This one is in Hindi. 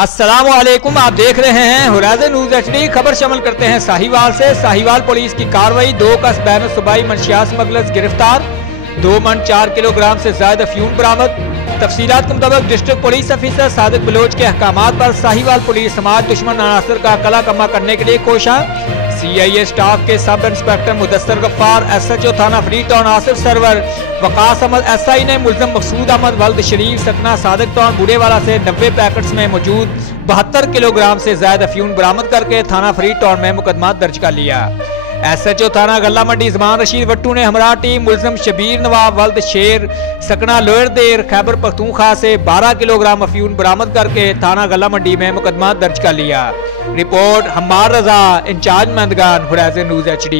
अस्सलामुअलैकुम, आप देख रहे हैं होराइज़न न्यूज़ HD। खबर शामिल करते हैं साहिवाल से। साहिवाल पुलिस की कार्रवाई, 2 कस बैन सूबाई मंशियात स्मगलर्स गिरफ्तार, 2 मन 4 किलोग्राम से ज्यादा अफ्यूम बरामद। तफसीलात के मुताबिक district police officer Sadiq Baloch के अहकामात पर साहिवाल पुलिस समाज दुश्मन अनासर का कला कमा करने के लिए कोशा। CIA स्टाफ के sub inspector Mudassar Ghaffar, SHO थाना Free Town Asif Sarwar, Waqas Ahmed SI ने मुलजम मकसूद अहमद वल्द शरीफ सकना सादिक टाउन बूढ़ेवाला से 90 पैकेट्स में मौजूद 72 किलोग्राम से ज्यादा अफ्यूम बरामद करके थाना फ्री टाउन में मुकदमा दर्ज कर लिया। SHO थाना गल्ला मंडी जमान रशीद वट्टू ने हमरा टीम मुलजम शबीर नवाब वल्द शेर सकना लोयर देर खैबर पख्तूनख्वा से 12 किलोग्राम अफ्यूम बरामद करके थाना गल्ला मंडी में मुकदमा दर्ज कर लिया। रिपोर्ट हमार रजा, इंचार्ज मंदगान, होराइज़न न्यूज़ HD।